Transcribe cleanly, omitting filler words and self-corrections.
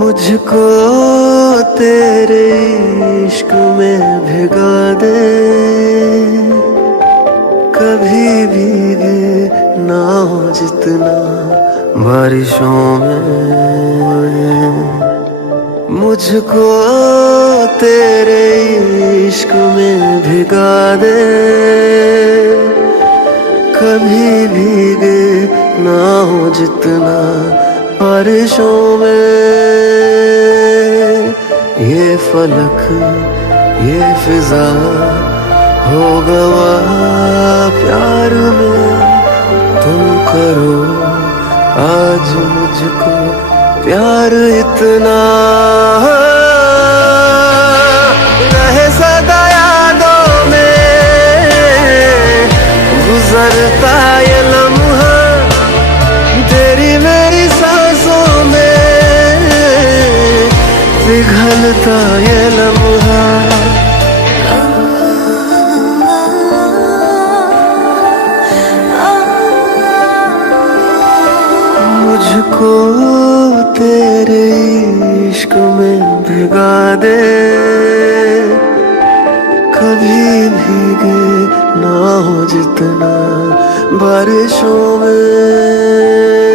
मुझको तेरे इश्क में भिगा दे, कभी भीगे ना हो जितना बारिशों में। मुझको तेरे इश्क में भिगा दे, कभी भीगे ना हो जितना बारिशों में। ये फलक ये फिजा हो गवा प्यार में, तुम करो आज मुझको प्यार इतना। रहे सदा यादों में गुजरता ये लम्हा, तेरी मेरी सांसों में पिघलता ये लम्हा। मुझको तेरे इश्क में भिगा दे, कभी भीगे ना हो जितना बारिशों में।